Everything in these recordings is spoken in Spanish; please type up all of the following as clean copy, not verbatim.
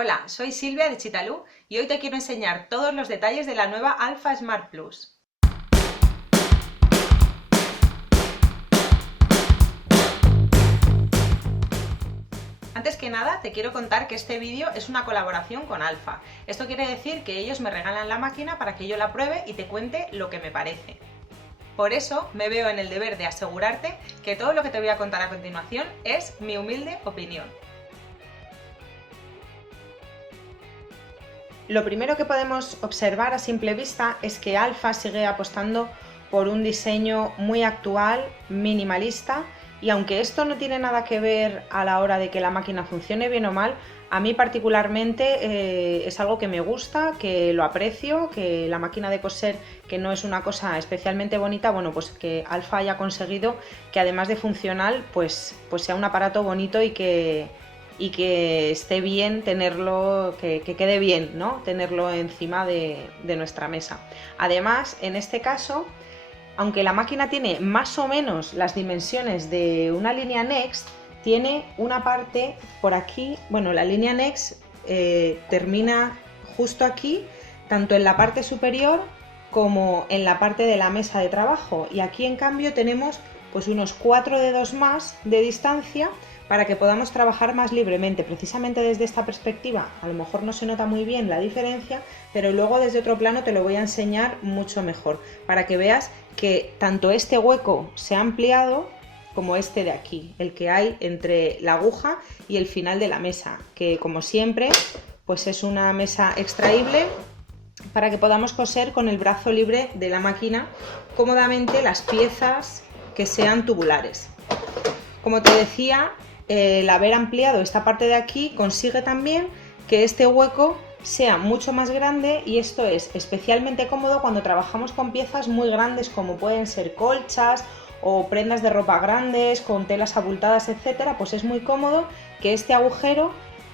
Hola, soy Silvia de Chitalú y hoy te quiero enseñar todos los detalles de la nueva Alpha Smart Plus. Antes que nada, te quiero contar que este vídeo es una colaboración con Alpha. Esto quiere decir que ellos me regalan la máquina para que yo la pruebe y te cuente lo que me parece. Por eso me veo en el deber de asegurarte que todo lo que te voy a contar a continuación es mi humilde opinión. Lo primero que podemos observar a simple vista es que Alpha sigue apostando por un diseño muy actual, minimalista, y aunque esto no tiene nada que ver a la hora de que la máquina funcione bien o mal, a mí particularmente es algo que me gusta, que lo aprecio, que la máquina de coser, que no es una cosa especialmente bonita, bueno, pues que Alpha haya conseguido que además de funcional, pues sea un aparato bonito y que esté bien tenerlo, que quede bien, ¿no? Tenerlo encima de nuestra mesa. Además, en este caso, aunque la máquina tiene más o menos las dimensiones de una línea Next, tiene una parte por aquí, bueno, la línea Next termina justo aquí, tanto en la parte superior como en la parte de la mesa de trabajo, y aquí en cambio tenemos pues unos 4 dedos más de distancia para que podamos trabajar más libremente. Precisamente desde esta perspectiva a lo mejor no se nota muy bien la diferencia, pero luego desde otro plano te lo voy a enseñar mucho mejor, para que veas que tanto este hueco se ha ampliado como este de aquí, el que hay entre la aguja y el final de la mesa, que como siempre pues es una mesa extraíble para que podamos coser con el brazo libre de la máquina cómodamente las piezas que sean tubulares. Como te decía, el haber ampliado esta parte de aquí consigue también que este hueco sea mucho más grande, y esto es especialmente cómodo cuando trabajamos con piezas muy grandes como pueden ser colchas o prendas de ropa grandes con telas abultadas, etcétera. Pues es muy cómodo que este agujero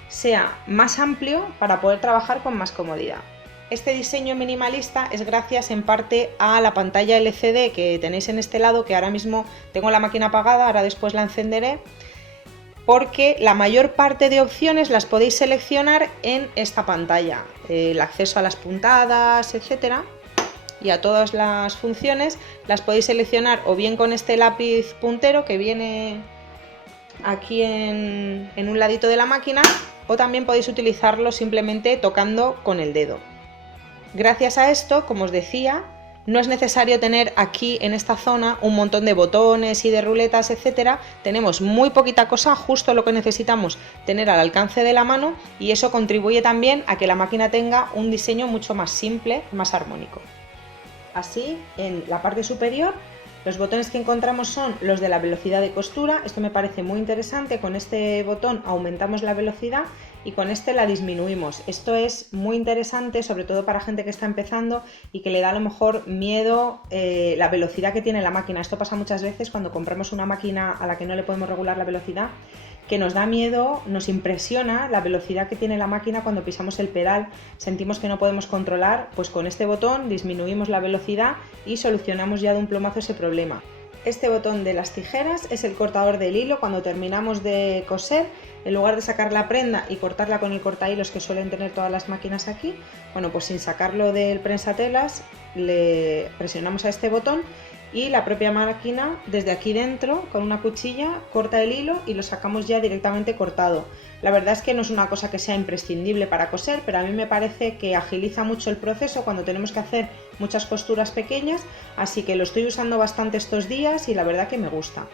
sea más amplio para poder trabajar con más comodidad. Este diseño minimalista es gracias en parte a la pantalla LCD que tenéis en este lado, que ahora mismo tengo la máquina apagada, ahora después la encenderé, porque la mayor parte de opciones las podéis seleccionar en esta pantalla. El acceso a las puntadas, etcétera, y a todas las funciones las podéis seleccionar o bien con este lápiz puntero que viene aquí en un ladito de la máquina, o también podéis utilizarlo simplemente tocando con el dedo. Gracias a esto, como os decía, no es necesario tener aquí en esta zona un montón de botones y de ruletas, etcétera. Tenemos muy poquita cosa, justo lo que necesitamos tener al alcance de la mano, y eso contribuye también a que la máquina tenga un diseño mucho más simple, más armónico. Así, en la parte superior, los botones que encontramos son los de la velocidad de costura. Esto me parece muy interesante. Con este botón aumentamos la velocidad y con este la disminuimos. Esto es muy interesante, sobre todo para gente que está empezando y que le da a lo mejor miedo la velocidad que tiene la máquina. Esto pasa muchas veces cuando compramos una máquina a la que no le podemos regular la velocidad, que nos da miedo, nos impresiona la velocidad que tiene la máquina cuando pisamos el pedal, sentimos que no podemos controlar. Pues con este botón disminuimos la velocidad y solucionamos ya de un plumazo ese problema. Este botón de las tijeras es el cortador del hilo. Cuando terminamos de coser, en lugar de sacar la prenda y cortarla con el cortahilos que suelen tener todas las máquinas aquí, bueno, pues sin sacarlo del prensatelas, le presionamos a este botón y la propia máquina desde aquí dentro con una cuchilla corta el hilo y lo sacamos ya directamente cortado. La verdad es que no es una cosa que sea imprescindible para coser, pero a mí me parece que agiliza mucho el proceso cuando tenemos que hacer muchas costuras pequeñas, así que lo estoy usando bastante estos días y la verdad que me gusta.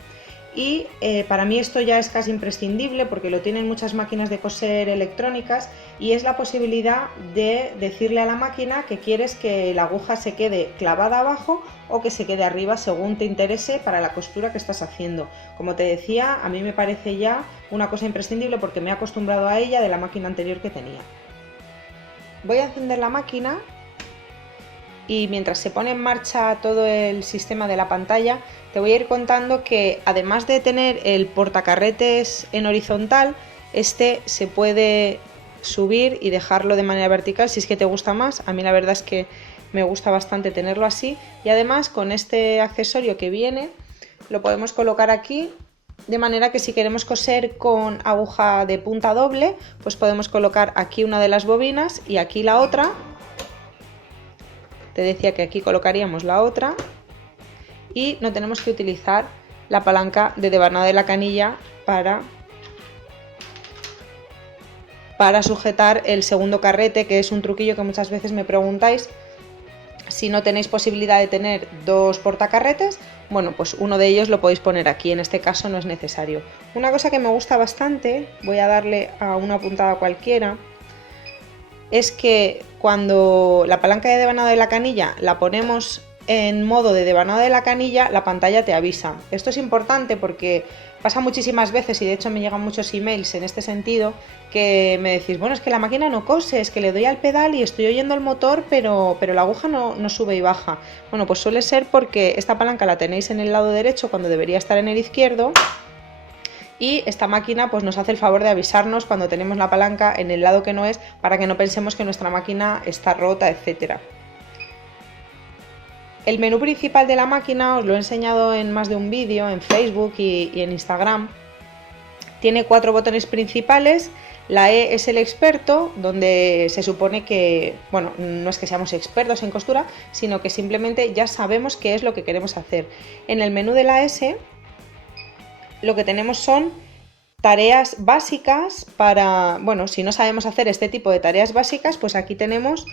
Y para mí esto ya es casi imprescindible porque lo tienen muchas máquinas de coser electrónicas, y es la posibilidad de decirle a la máquina que quieres que la aguja se quede clavada abajo o que se quede arriba según te interese para la costura que estás haciendo. Como te decía, a mí me parece ya una cosa imprescindible porque me he acostumbrado a ella de la máquina anterior que tenía. Voy a encender la máquina y mientras se pone en marcha todo el sistema de la pantalla, te voy a ir contando que además de tener el portacarretes en horizontal, este se puede subir y dejarlo de manera vertical si es que te gusta más. A mí la verdad es que me gusta bastante tenerlo así, y además con este accesorio que viene lo podemos colocar aquí de manera que si queremos coser con aguja de punta doble, pues podemos colocar aquí una de las bobinas y aquí la otra. Te decía que aquí colocaríamos la otra y no tenemos que utilizar la palanca de devanado de la canilla para sujetar el segundo carrete, que es un truquillo que muchas veces me preguntáis. Si no tenéis posibilidad de tener dos portacarretes, bueno, pues uno de ellos lo podéis poner aquí, en este caso no es necesario. Una cosa que me gusta bastante, voy a darle a una puntada cualquiera, es que cuando la palanca de devanado de la canilla la ponemos en modo de devanado de la canilla, la pantalla te avisa. Esto es importante porque pasa muchísimas veces, y de hecho me llegan muchos emails en este sentido, que me decís, bueno, es que la máquina no cose, es que le doy al pedal y estoy oyendo el motor, pero la aguja no sube y baja. Bueno, pues suele ser porque esta palanca la tenéis en el lado derecho cuando debería estar en el izquierdo, y esta máquina pues nos hace el favor de avisarnos cuando tenemos la palanca en el lado que no es, para que no pensemos que nuestra máquina está rota, etcétera. El menú principal de la máquina os lo he enseñado en más de un vídeo, en Facebook y en Instagram. Tiene 4 botones principales. La E es el experto, donde se supone que, bueno, no es que seamos expertos en costura, sino que simplemente ya sabemos qué es lo que queremos hacer. En el menú de la S lo que tenemos son tareas básicas para, bueno, si no sabemos hacer este tipo de tareas básicas, pues aquí tenemos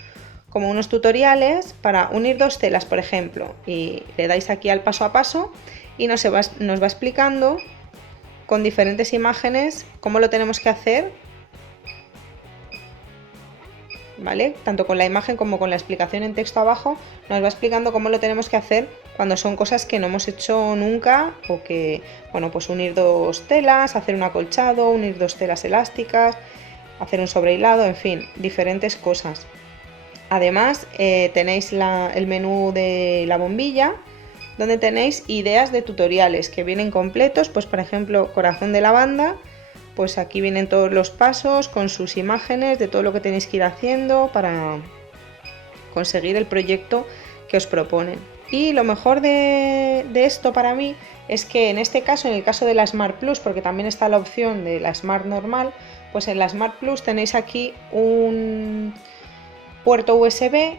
como unos tutoriales para unir dos telas, por ejemplo, y le dais aquí al paso a paso y nos va explicando con diferentes imágenes cómo lo tenemos que hacer, ¿vale? Tanto con la imagen como con la explicación en texto abajo, nos va explicando cómo lo tenemos que hacer cuando son cosas que no hemos hecho nunca, o que, bueno, pues unir dos telas, hacer un acolchado, unir dos telas elásticas, hacer un sobrehilado, en fin, diferentes cosas. Además tenéis el menú de la bombilla, donde tenéis ideas de tutoriales que vienen completos, pues por ejemplo corazón de lavanda, pues aquí vienen todos los pasos con sus imágenes de todo lo que tenéis que ir haciendo para conseguir el proyecto que os proponen. Y lo mejor de esto para mí es que en este caso, en el caso de la Smart Plus, porque también está la opción de la Smart normal, pues en la Smart Plus tenéis aquí un puerto USB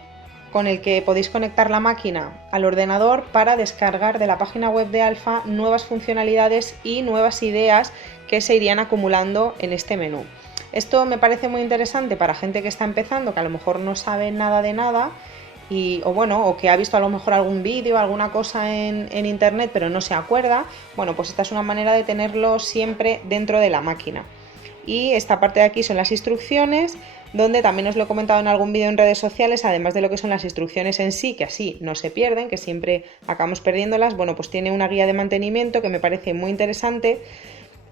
con el que podéis conectar la máquina al ordenador para descargar de la página web de Alfa nuevas funcionalidades y nuevas ideas que se irían acumulando en este menú. Esto me parece muy interesante para gente que está empezando, que a lo mejor no sabe nada de nada, o que ha visto a lo mejor algún vídeo, alguna cosa en internet pero no se acuerda. Bueno, pues esta es una manera de tenerlo siempre dentro de la máquina. Y esta parte de aquí son las instrucciones, donde también os lo he comentado en algún vídeo en redes sociales, además de lo que son las instrucciones en sí, que así no se pierden, que siempre acabamos perdiéndolas. Bueno, pues tiene una guía de mantenimiento que me parece muy interesante,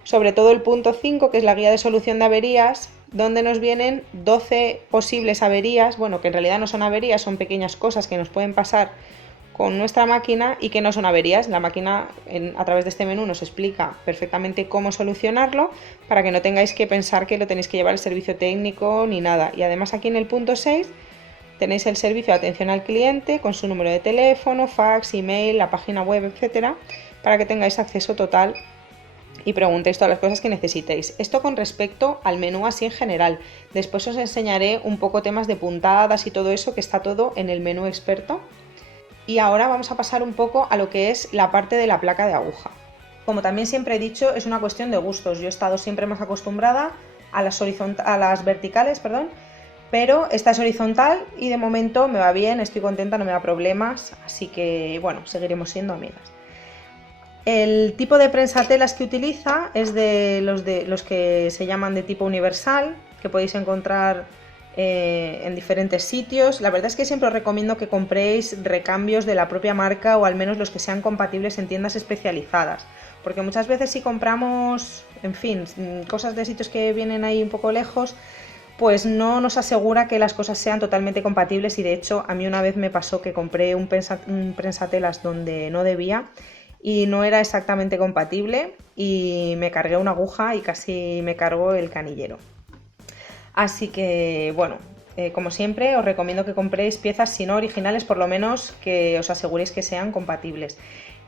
sobre todo el punto 5, que es la guía de solución de averías, donde nos vienen 12 posibles averías, bueno, que en realidad no son averías, son pequeñas cosas que nos pueden pasar con nuestra máquina y que no son averías. La máquina a través de este menú nos explica perfectamente cómo solucionarlo, para que no tengáis que pensar que lo tenéis que llevar al servicio técnico ni nada. Y además aquí en el punto 6 tenéis el servicio de atención al cliente con su número de teléfono, fax, email, la página web, etcétera, para que tengáis acceso total y preguntéis todas las cosas que necesitéis. Esto con respecto al menú así en general. Después os enseñaré un poco temas de puntadas y todo eso, que está todo en el menú experto. Y ahora vamos a pasar un poco a lo que es la parte de la placa de aguja. Como también siempre he dicho, es una cuestión de gustos. Yo he estado siempre más acostumbrada a las verticales, pero esta es horizontal y de momento me va bien, estoy contenta, no me da problemas, así que bueno, seguiremos siendo amigas. El tipo de prensatelas que utiliza es de los que se llaman de tipo universal, que podéis encontrar en diferentes sitios. La verdad es que siempre os recomiendo que compréis recambios de la propia marca, o al menos los que sean compatibles en tiendas especializadas, porque muchas veces si compramos, en fin, cosas de sitios que vienen ahí un poco lejos, pues no nos asegura que las cosas sean totalmente compatibles. Y de hecho a mí una vez me pasó que compré un prensatelas donde no debía y no era exactamente compatible, y me cargué una aguja y casi me cargó el canillero. Así que bueno, como siempre os recomiendo que compréis piezas, si no originales, por lo menos que os aseguréis que sean compatibles.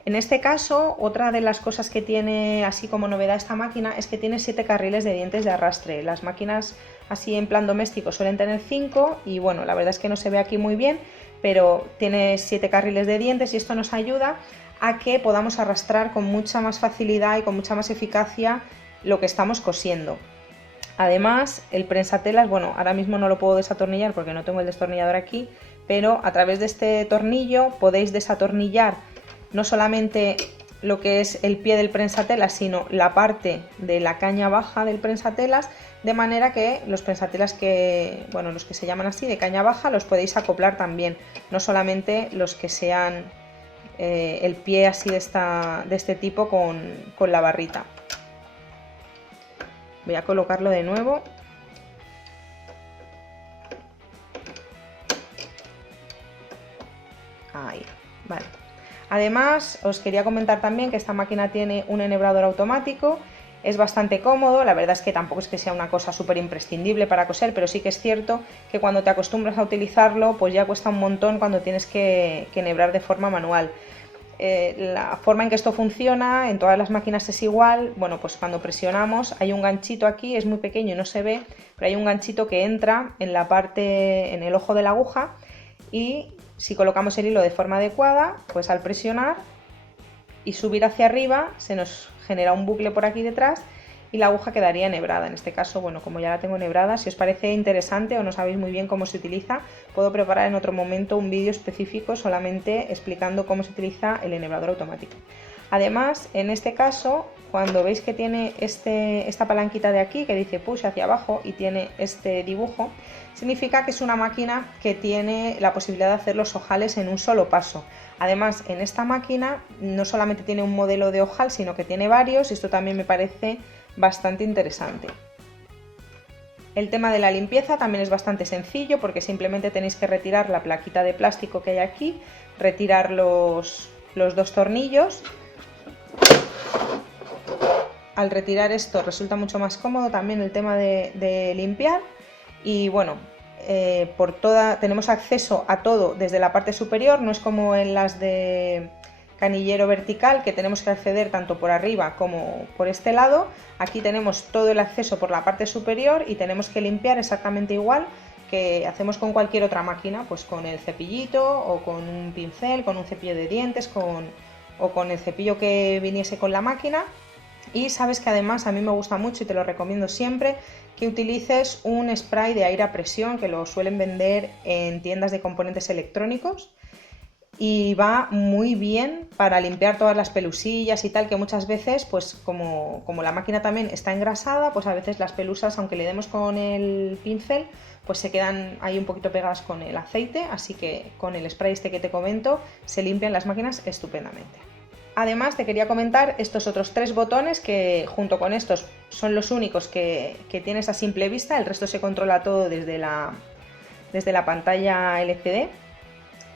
En este caso, otra de las cosas que tiene así como novedad esta máquina es que tiene 7 carriles de dientes de arrastre. Las máquinas así en plan doméstico suelen tener 5 y bueno, la verdad es que no se ve aquí muy bien, pero tiene 7 carriles de dientes y esto nos ayuda a que podamos arrastrar con mucha más facilidad y con mucha más eficacia lo que estamos cosiendo. Además, el prensatelas, bueno, ahora mismo no lo puedo desatornillar porque no tengo el destornillador aquí, pero a través de este tornillo podéis desatornillar no solamente lo que es el pie del prensatelas, sino la parte de la caña baja del prensatelas, de manera que los prensatelas que, bueno, los que se llaman así de caña baja, los podéis acoplar también, no solamente los que sean el pie así de este tipo con la barrita. Voy a colocarlo de nuevo. Ahí, vale. Además, os quería comentar también que esta máquina tiene un enhebrador automático, es bastante cómodo, la verdad es que tampoco es que sea una cosa súper imprescindible para coser, pero sí que es cierto que cuando te acostumbras a utilizarlo, pues ya cuesta un montón cuando tienes que enhebrar de forma manual. La forma en que esto funciona en todas las máquinas es igual. Bueno, pues cuando presionamos hay un ganchito aquí, es muy pequeño y no se ve, pero hay un ganchito que entra en la parte, en el ojo de la aguja, y si colocamos el hilo de forma adecuada, pues al presionar y subir hacia arriba se nos genera un bucle por aquí detrás y la aguja quedaría enhebrada. En este caso, bueno, como ya la tengo enhebrada, si os parece interesante o no sabéis muy bien cómo se utiliza, puedo preparar en otro momento un vídeo específico solamente explicando cómo se utiliza el enhebrador automático. Además, en este caso, cuando veis que tiene esta palanquita de aquí que dice push hacia abajo y tiene este dibujo, significa que es una máquina que tiene la posibilidad de hacer los ojales en un solo paso. Además, en esta máquina no solamente tiene un modelo de ojal, sino que tiene varios, y esto también me parece bastante interesante. El tema de la limpieza también es bastante sencillo porque simplemente tenéis que retirar la plaquita de plástico que hay aquí, retirar los 2 tornillos. Al retirar esto resulta mucho más cómodo también el tema de limpiar y bueno, tenemos acceso a todo desde la parte superior, no es como en las de canillero vertical que tenemos que acceder tanto por arriba como por este lado. Aquí tenemos todo el acceso por la parte superior y tenemos que limpiar exactamente igual que hacemos con cualquier otra máquina, pues con el cepillito o con un pincel, con un cepillo de dientes o con el cepillo que viniese con la máquina. Y sabes que además a mí me gusta mucho y te lo recomiendo siempre que utilices un spray de aire a presión que lo suelen vender en tiendas de componentes electrónicos y va muy bien para limpiar todas las pelusillas y tal, que muchas veces pues como la máquina también está engrasada, pues a veces las pelusas, aunque le demos con el pincel, pues se quedan ahí un poquito pegadas con el aceite, así que con el spray este que te comento se limpian las máquinas estupendamente. Además te quería comentar estos otros 3 botones que junto con estos son los únicos que tienes a simple vista, el resto se controla todo desde la pantalla LCD.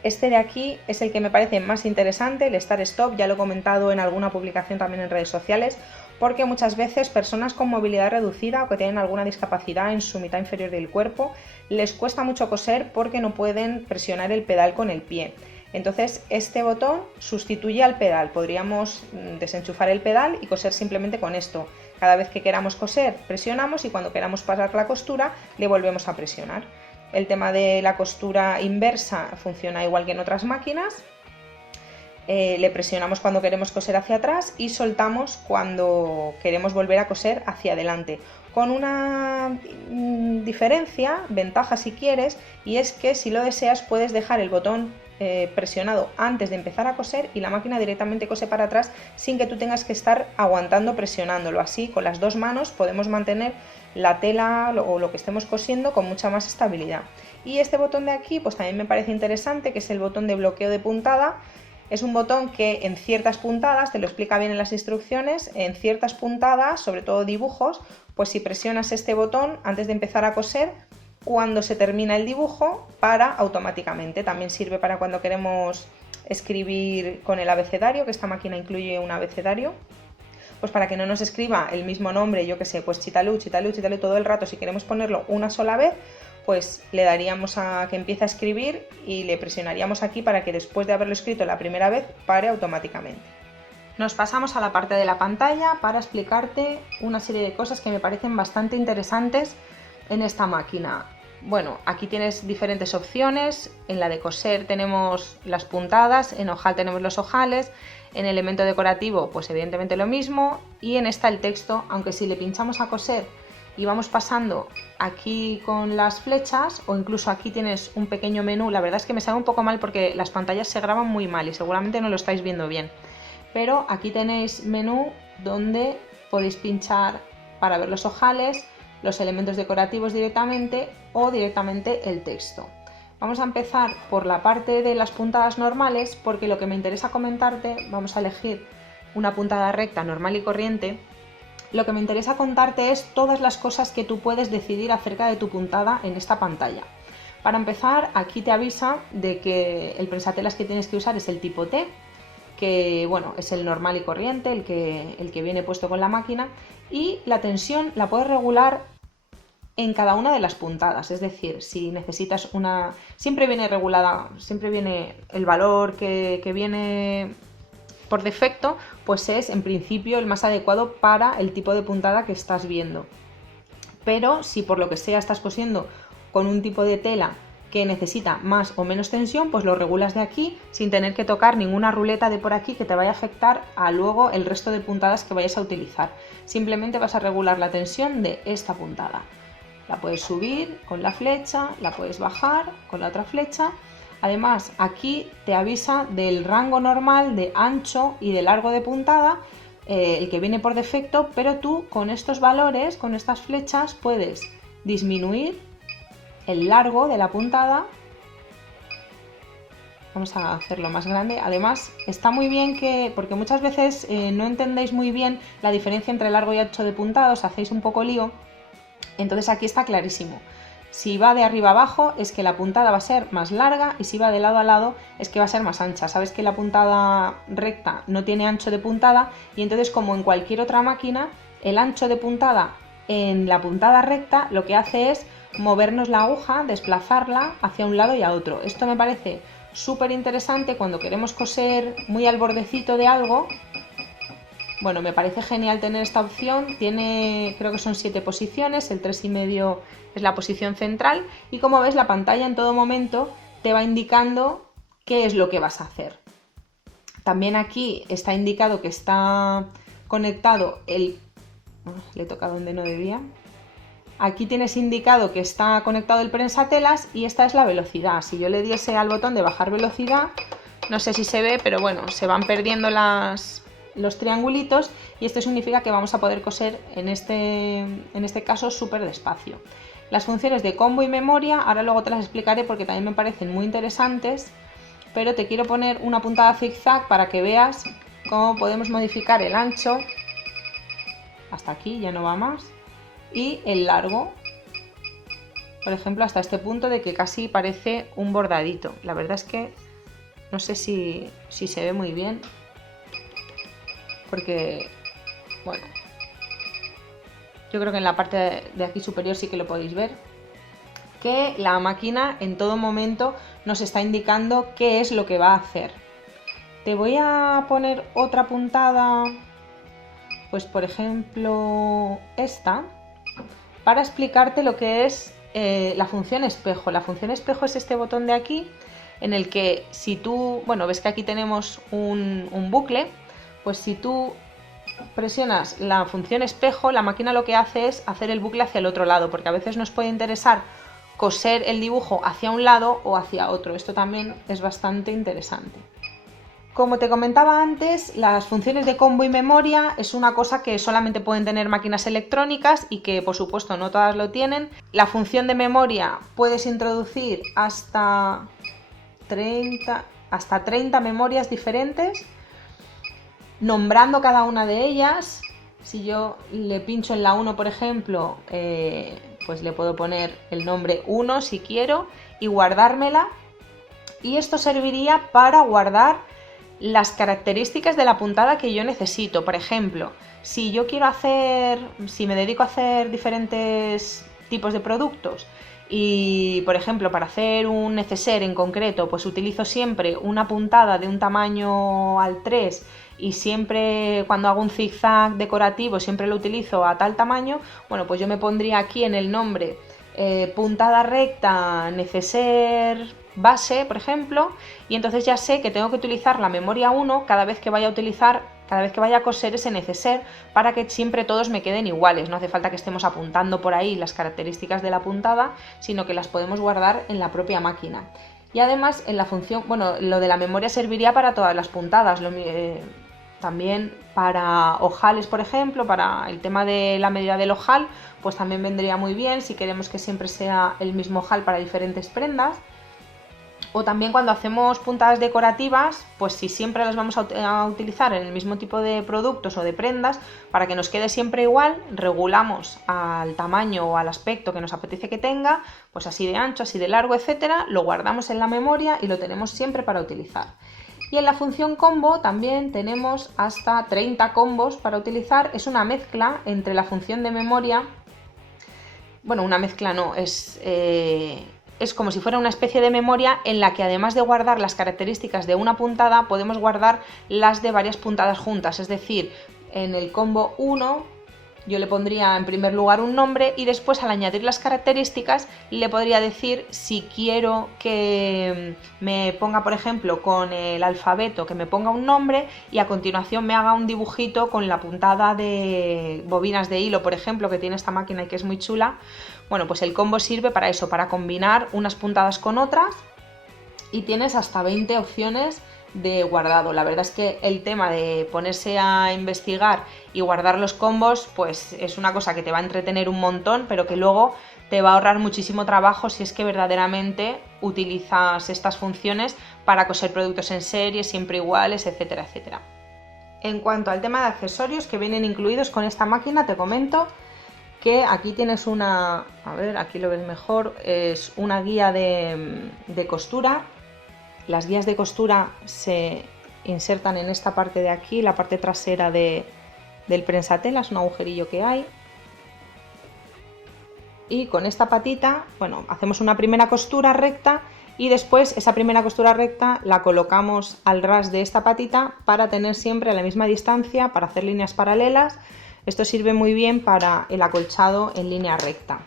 Este de aquí es el que me parece más interesante, el Start Stop, ya lo he comentado en alguna publicación también en redes sociales, porque muchas veces personas con movilidad reducida o que tienen alguna discapacidad en su mitad inferior del cuerpo les cuesta mucho coser porque no pueden presionar el pedal con el pie. Entonces este botón sustituye al pedal, podríamos desenchufar el pedal y coser simplemente con esto. Cada vez que queramos coser presionamos y cuando queramos pasar la costura le volvemos a presionar. El tema de la costura inversa funciona igual que en otras máquinas. Le presionamos cuando queremos coser hacia atrás y soltamos cuando queremos volver a coser hacia adelante. Con una ventaja si quieres, y es que si lo deseas puedes dejar el botón presionado antes de empezar a coser y la máquina directamente cose para atrás sin que tú tengas que estar aguantando presionándolo. Así con las 2 manos podemos mantener la tela o lo que estemos cosiendo con mucha más estabilidad. Y este botón de aquí pues también me parece interesante, que es el botón de bloqueo de puntada. Es un botón que en ciertas puntadas, te lo explica bien en las instrucciones, en ciertas puntadas, sobre todo dibujos, pues si presionas este botón antes de empezar a coser, cuando se termina el dibujo para automáticamente. También sirve para cuando queremos escribir con el abecedario, que esta máquina incluye un abecedario, pues para que no nos escriba el mismo nombre, yo que sé, pues Chitalú, Chitalú, Chitalú todo el rato. Si queremos ponerlo una sola vez, pues le daríamos a que empiece a escribir y le presionaríamos aquí para que después de haberlo escrito la primera vez pare automáticamente. Nos pasamos a la parte de la pantalla para explicarte una serie de cosas que me parecen bastante interesantes en esta máquina. Bueno, aquí tienes diferentes opciones. En la de coser tenemos las puntadas, en ojal tenemos los ojales, en elemento decorativo pues evidentemente lo mismo, y en esta el texto, aunque si le pinchamos a coser y vamos pasando aquí con las flechas, o incluso aquí tienes un pequeño menú. La verdad es que me sale un poco mal porque las pantallas se graban muy mal y seguramente no lo estáis viendo bien, pero aquí tenéis menú donde podéis pinchar para ver los ojales, los elementos decorativos directamente o directamente el texto. Vamos a empezar por la parte de las puntadas normales, porque lo que me interesa comentarte, vamos a elegir una puntada recta normal y corriente. Lo que me interesa contarte es todas las cosas que tú puedes decidir acerca de tu puntada en esta pantalla. Para empezar, aquí te avisa de que el prensatelas que tienes que usar es el tipo T, que bueno, es el normal y corriente, el que viene puesto con la máquina, y la tensión la puedes regular en cada una de las puntadas. Es decir, si necesitas una... siempre viene regulada, siempre viene el valor que viene por defecto, pues es en principio el más adecuado para el tipo de puntada que estás viendo. Pero si por lo que sea estás cosiendo con un tipo de tela que necesita más o menos tensión, pues lo regulas de aquí sin tener que tocar ninguna ruleta de por aquí que te vaya a afectar a luego el resto de puntadas que vayas a utilizar. Simplemente vas a regular la tensión de esta puntada. La puedes subir con la flecha, la puedes bajar con la otra flecha. Además, aquí te avisa del rango normal de ancho y de largo de puntada, el que viene por defecto, pero tú con estos valores, con estas flechas, puedes disminuir el largo de la puntada. Vamos a hacerlo más grande. Además, está muy bien porque muchas veces no entendéis muy bien la diferencia entre largo y ancho de puntada, os hacéis un poco lío. Entonces aquí está clarísimo. Si va de arriba abajo es que la puntada va a ser más larga, y si va de lado a lado es que va a ser más ancha. Sabes que la puntada recta no tiene ancho de puntada, y entonces, como en cualquier otra máquina, el ancho de puntada en la puntada recta lo que hace es movernos la aguja, desplazarla hacia un lado y a otro. Esto me parece súper interesante cuando queremos coser muy al bordecito de algo. Bueno, me parece genial tener esta opción. Tiene, creo que son 7 posiciones, el 3,5 es la posición central, y como ves, la pantalla en todo momento te va indicando qué es lo que vas a hacer. También aquí está indicado que está conectado el... le he tocado donde no debía. Aquí tienes indicado que está conectado el prensatelas, y esta es la velocidad. Si yo le diese al botón de bajar velocidad, no sé si se ve, pero bueno, se van perdiendo los triangulitos, y esto significa que vamos a poder coser en este caso súper despacio. Las funciones de combo y memoria, ahora luego te las explicaré porque también me parecen muy interesantes, pero te quiero poner una puntada zigzag para que veas cómo podemos modificar el ancho, hasta aquí ya no va más, y el largo, por ejemplo, hasta este punto de que casi parece un bordadito. La verdad es que no sé si se ve muy bien, porque, bueno, yo creo que en la parte de aquí superior sí que lo podéis ver, que la máquina en todo momento nos está indicando qué es lo que va a hacer. Te voy a poner otra puntada, pues por ejemplo esta, para explicarte lo que es la función espejo. La función espejo es este botón de aquí, en el que si tú, bueno, ves que aquí tenemos un bucle, pues si tú presionas la función espejo, la máquina lo que hace es hacer el bucle hacia el otro lado, porque a veces nos puede interesar coser el dibujo hacia un lado o hacia otro. Esto también es bastante interesante. Como te comentaba antes, las funciones de combo y memoria es una cosa que solamente pueden tener máquinas electrónicas, y que por supuesto no todas lo tienen. La función de memoria puedes introducir hasta 30 memorias diferentes, nombrando cada una de ellas. Si yo le pincho en la 1, por ejemplo, pues le puedo poner el nombre 1 si quiero y guardármela, y esto serviría para guardar las características de la puntada que yo necesito. Por ejemplo, si me dedico a hacer diferentes tipos de productos y, por ejemplo, para hacer un neceser en concreto, pues utilizo siempre una puntada de un tamaño al 3 y siempre cuando hago un zigzag decorativo siempre lo utilizo a tal tamaño, bueno, pues yo me pondría aquí en el nombre puntada recta, neceser base, por ejemplo, y entonces ya sé que tengo que utilizar la memoria 1 cada vez que vaya a coser ese neceser, para que siempre todos me queden iguales. No hace falta que estemos apuntando por ahí las características de la puntada, sino que las podemos guardar en la propia máquina. Y además en la función, bueno, lo de la memoria serviría para todas las puntadas, también para ojales, por ejemplo, para el tema de la medida del ojal, pues también vendría muy bien si queremos que siempre sea el mismo ojal para diferentes prendas. O también cuando hacemos puntadas decorativas, pues si siempre las vamos a utilizar en el mismo tipo de productos o de prendas, para que nos quede siempre igual, regulamos al tamaño o al aspecto que nos apetece que tenga, pues así de ancho, así de largo, etcétera, lo guardamos en la memoria y lo tenemos siempre para utilizar. Y en la función combo también tenemos hasta 30 combos para utilizar. Es una mezcla entre la función de memoria, bueno, una mezcla no, es como si fuera una especie de memoria en la que, además de guardar las características de una puntada, podemos guardar las de varias puntadas juntas. Es decir, en el combo 1 yo le pondría en primer lugar un nombre y después, al añadir las características, le podría decir si quiero que me ponga, por ejemplo, con el alfabeto, que me ponga un nombre y a continuación me haga un dibujito con la puntada de bobinas de hilo, por ejemplo, que tiene esta máquina y que es muy chula. Bueno, pues el combo sirve para eso, para combinar unas puntadas con otras, y tienes hasta 20 opciones de guardado. La verdad es que el tema de ponerse a investigar y guardar los combos, pues es una cosa que te va a entretener un montón, pero que luego te va a ahorrar muchísimo trabajo si es que verdaderamente utilizas estas funciones para coser productos en serie, siempre iguales, etcétera, etcétera. En cuanto al tema de accesorios que vienen incluidos con esta máquina, te comento que aquí tienes una, a ver, aquí lo ves mejor, es una guía de costura. Las guías de costura se insertan en esta parte de aquí, la parte trasera del prensatela, es un agujerillo que hay. Y con esta patita, bueno, hacemos una primera costura recta y después esa primera costura recta la colocamos al ras de esta patita para tener siempre a la misma distancia, para hacer líneas paralelas. Esto sirve muy bien para el acolchado en línea recta.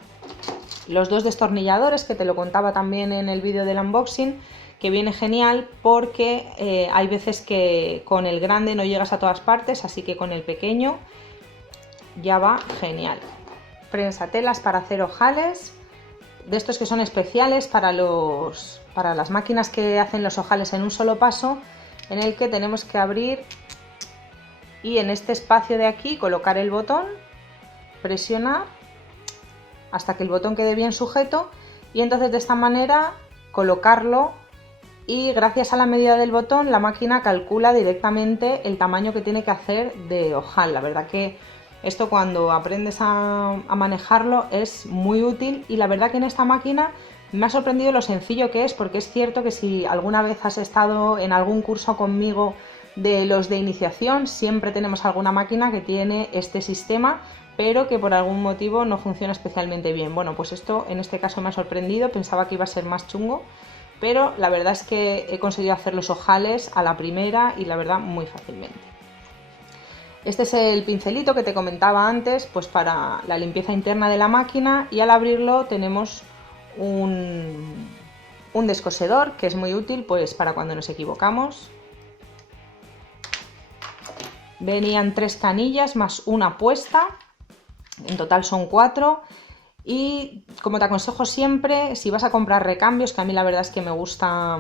Los dos destornilladores, que te lo contaba también en el vídeo del unboxing, que viene genial porque hay veces que con el grande no llegas a todas partes, así que con el pequeño ya va genial. Prensatelas para hacer ojales, de estos que son especiales para las máquinas que hacen los ojales en un solo paso, en el que tenemos que abrir y en este espacio de aquí colocar el botón, presionar hasta que el botón quede bien sujeto y entonces de esta manera colocarlo, y gracias a la medida del botón la máquina calcula directamente el tamaño que tiene que hacer de ojal. La verdad que esto, cuando aprendes a manejarlo, es muy útil, y la verdad que en esta máquina me ha sorprendido lo sencillo que es, porque es cierto que si alguna vez has estado en algún curso conmigo de los de iniciación, siempre tenemos alguna máquina que tiene este sistema, pero que por algún motivo no funciona especialmente bien. Bueno, pues esto en este caso me ha sorprendido, pensaba que iba a ser más chungo, pero la verdad es que he conseguido hacer los ojales a la primera y la verdad muy fácilmente. Este es el pincelito que te comentaba antes, pues para la limpieza interna de la máquina, y al abrirlo tenemos un descosedor que es muy útil pues para cuando nos equivocamos. Venían 3 canillas más una puesta, en total son 4. Y como te aconsejo siempre, si vas a comprar recambios, que a mí la verdad es que me gusta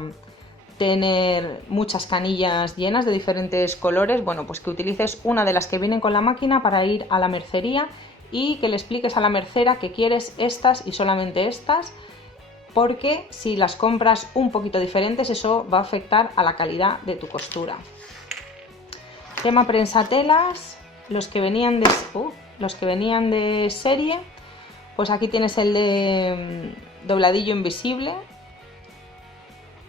tener muchas canillas llenas de diferentes colores, bueno, pues que utilices una de las que vienen con la máquina para ir a la mercería y que le expliques a la mercera que quieres estas y solamente estas, porque si las compras un poquito diferentes, eso va a afectar a la calidad de tu costura. Tema prensatelas, los que venían de serie. Pues aquí tienes el de dobladillo invisible,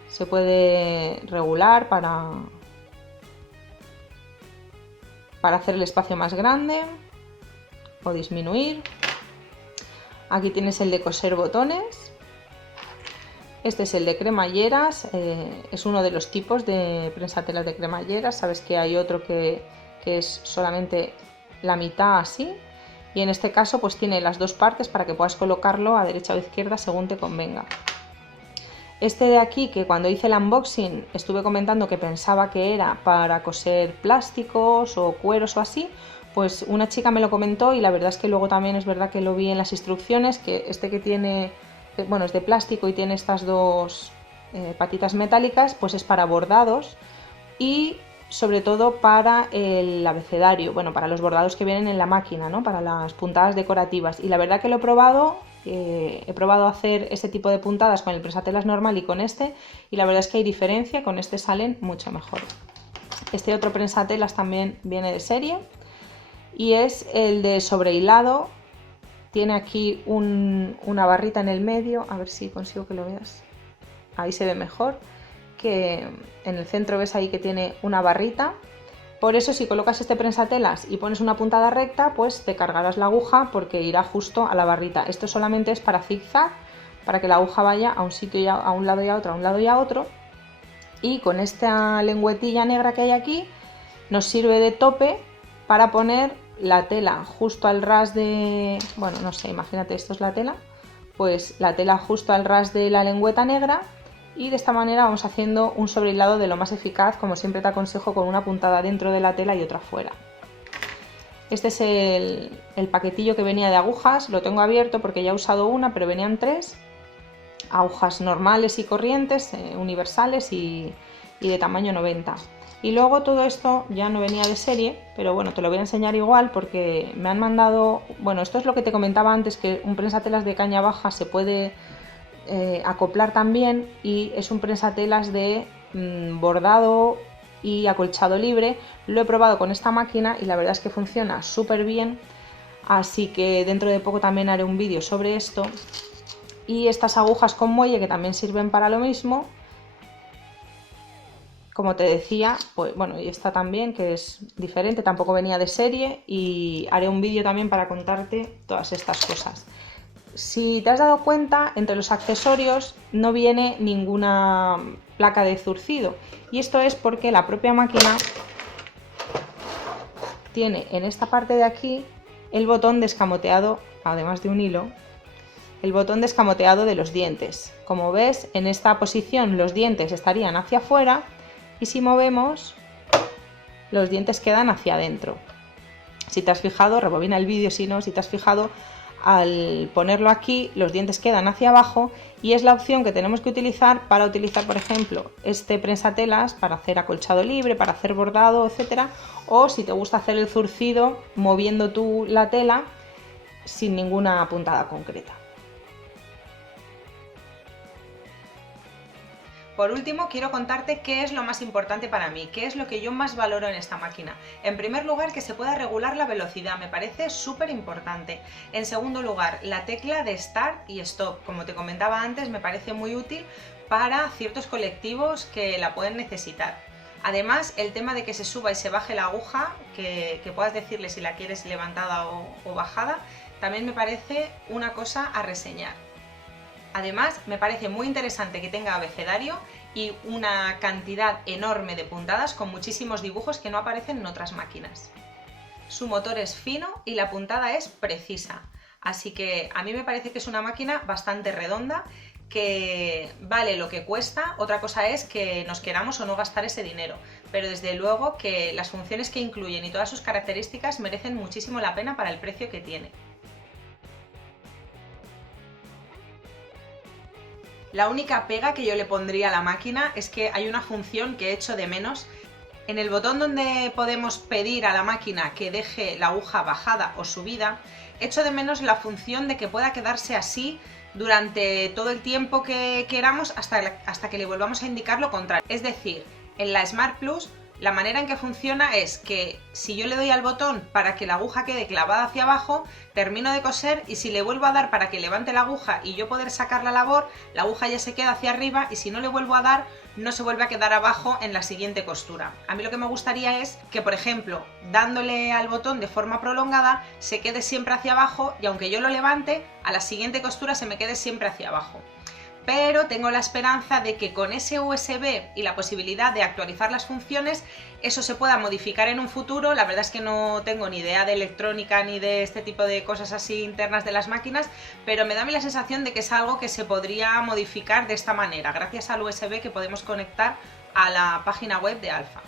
se puede regular para hacer el espacio más grande o disminuir. Aquí tienes el de coser botones. Este es el de cremalleras, es uno de los tipos de prensatelas de cremalleras. Sabes que hay otro que es solamente la mitad así, y en este caso pues tiene las dos partes para que puedas colocarlo a derecha o izquierda según te convenga. Este de aquí, que cuando hice el unboxing estuve comentando que pensaba que era para coser plásticos o cueros o así, pues una chica me lo comentó y la verdad es que luego también es verdad que lo vi en las instrucciones, que este que tiene, bueno, es de plástico y tiene estas dos patitas metálicas, pues es para bordados y sobre todo para el abecedario, bueno, para los bordados que vienen en la máquina, ¿no? Para las puntadas decorativas. Y la verdad que lo he probado a hacer este tipo de puntadas con el prensatelas normal y con este, y la verdad es que hay diferencia, con este salen mucho mejor. Este otro prensatelas también viene de serie y es el de sobrehilado. Tiene aquí una barrita en el medio, a ver si consigo que lo veas, ahí se ve mejor, que en el centro ves ahí que tiene una barrita. Por eso si colocas este prensatelas y pones una puntada recta, pues te cargarás la aguja porque irá justo a la barrita. Esto solamente es para zigzag, para que la aguja vaya a un sitio y a un lado y a otro, a un lado y a otro. Y con esta lengüetilla negra que hay aquí nos sirve de tope para poner la tela justo al ras de, bueno, no sé, imagínate, esto es la tela, pues la tela justo al ras de la lengüeta negra, y de esta manera vamos haciendo un sobrehilado de lo más eficaz, como siempre te aconsejo, con una puntada dentro de la tela y otra fuera. Este es el paquetillo que venía de agujas, lo tengo abierto porque ya he usado una, pero venían 3 agujas normales y corrientes, universales y de tamaño 90. Y luego todo esto ya no venía de serie, pero bueno, te lo voy a enseñar igual porque me han mandado, bueno, esto es lo que te comentaba antes, que un prensatelas de caña baja se puede acoplar también, y es un prensatelas de bordado y acolchado libre. Lo he probado con esta máquina y la verdad es que funciona súper bien, así que dentro de poco también haré un vídeo sobre esto. Y estas agujas con muelle que también sirven para lo mismo, como te decía, pues bueno, y esta también, que es diferente, tampoco venía de serie, y haré un vídeo también para contarte todas estas cosas. Si te has dado cuenta, entre los accesorios no viene ninguna placa de zurcido, y esto es porque la propia máquina tiene en esta parte de aquí el botón de escamoteado, además de un hilo, el botón de escamoteado de los dientes. Como ves, en esta posición los dientes estarían hacia afuera, y si movemos, los dientes quedan hacia adentro. Si te has fijado, rebobina el vídeo si no, si te has fijado, al ponerlo aquí los dientes quedan hacia abajo, y es la opción que tenemos que utilizar para utilizar, por ejemplo, este prensatelas para hacer acolchado libre, para hacer bordado, etcétera, o si te gusta hacer el zurcido moviendo tú la tela sin ninguna puntada concreta. Por último, quiero contarte qué es lo más importante para mí, qué es lo que yo más valoro en esta máquina. En primer lugar, que se pueda regular la velocidad, me parece súper importante. En segundo lugar, la tecla de Start y Stop, como te comentaba antes, me parece muy útil para ciertos colectivos que la pueden necesitar. Además, el tema de que se suba y se baje la aguja, que puedas decirle si la quieres levantada o bajada, también me parece una cosa a reseñar. Además, me parece muy interesante que tenga abecedario y una cantidad enorme de puntadas con muchísimos dibujos que no aparecen en otras máquinas. Su motor es fino y la puntada es precisa, así que a mí me parece que es una máquina bastante redonda, que vale lo que cuesta. Otra cosa es que nos queramos o no gastar ese dinero, pero desde luego que las funciones que incluyen y todas sus características merecen muchísimo la pena para el precio que tiene. La única pega que yo le pondría a la máquina es que hay una función que echo de menos. En el botón donde podemos pedir a la máquina que deje la aguja bajada o subida, echo de menos la función de que pueda quedarse así durante todo el tiempo que queramos hasta que le volvamos a indicar lo contrario. Es decir, en la Smart Plus La manera en que funciona es que si yo le doy al botón para que la aguja quede clavada hacia abajo, termino de coser y si le vuelvo a dar para que levante la aguja y yo poder sacar la labor, la aguja ya se queda hacia arriba y si no le vuelvo a dar, no se vuelve a quedar abajo en la siguiente costura. A mí lo que me gustaría es que, por ejemplo, dándole al botón de forma prolongada, se quede siempre hacia abajo y aunque yo lo levante, a la siguiente costura se me quede siempre hacia abajo. Pero tengo la esperanza de que con ese USB y la posibilidad de actualizar las funciones, eso se pueda modificar en un futuro. La verdad es que no tengo ni idea de electrónica ni de este tipo de cosas así internas de las máquinas, pero me da a mí la sensación de que es algo que se podría modificar de esta manera, gracias al USB que podemos conectar a la página web de Alfa.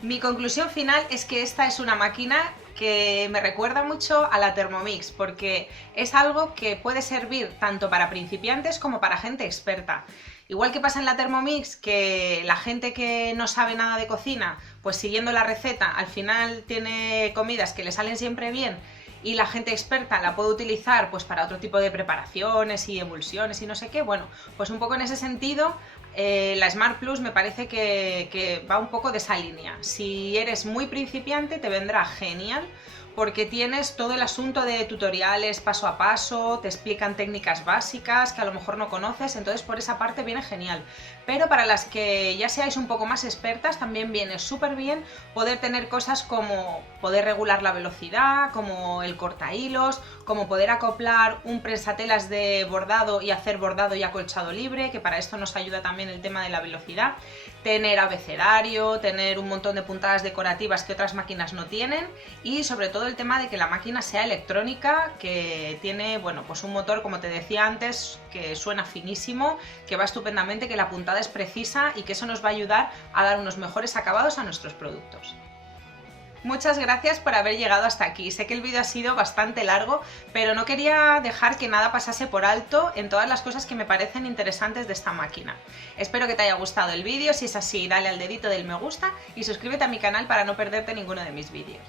Mi conclusión final es que esta es una máquina que me recuerda mucho a la Thermomix, porque es algo que puede servir tanto para principiantes como para gente experta. Igual que pasa en la Thermomix, que la gente que no sabe nada de cocina, pues siguiendo la receta, al final tiene comidas que le salen siempre bien, y la gente experta la puede utilizar pues para otro tipo de preparaciones y emulsiones y no sé qué. Bueno, pues un poco en ese sentido la Smart Plus me parece que va un poco de esa línea. Si eres muy principiante te vendrá genial porque tienes todo el asunto de tutoriales paso a paso, te explican técnicas básicas que a lo mejor no conoces, entonces por esa parte viene genial. Pero para las que ya seáis un poco más expertas también viene súper bien poder tener cosas como poder regular la velocidad, como el cortahilos, como poder acoplar un prensatelas de bordado y hacer bordado y acolchado libre, que para esto nos ayuda también el tema de la velocidad, tener abecedario, tener un montón de puntadas decorativas que otras máquinas no tienen y sobre todo el tema de que la máquina sea electrónica, que tiene, bueno, pues un motor, como te decía antes, que suena finísimo, que va estupendamente, que la puntada es precisa y que eso nos va a ayudar a dar unos mejores acabados a nuestros productos. Muchas gracias por haber llegado hasta aquí. Sé que el vídeo ha sido bastante largo, pero no quería dejar que nada pasase por alto en todas las cosas que me parecen interesantes de esta máquina. Espero que te haya gustado el vídeo, si es así dale al dedito del me gusta y suscríbete a mi canal para no perderte ninguno de mis vídeos.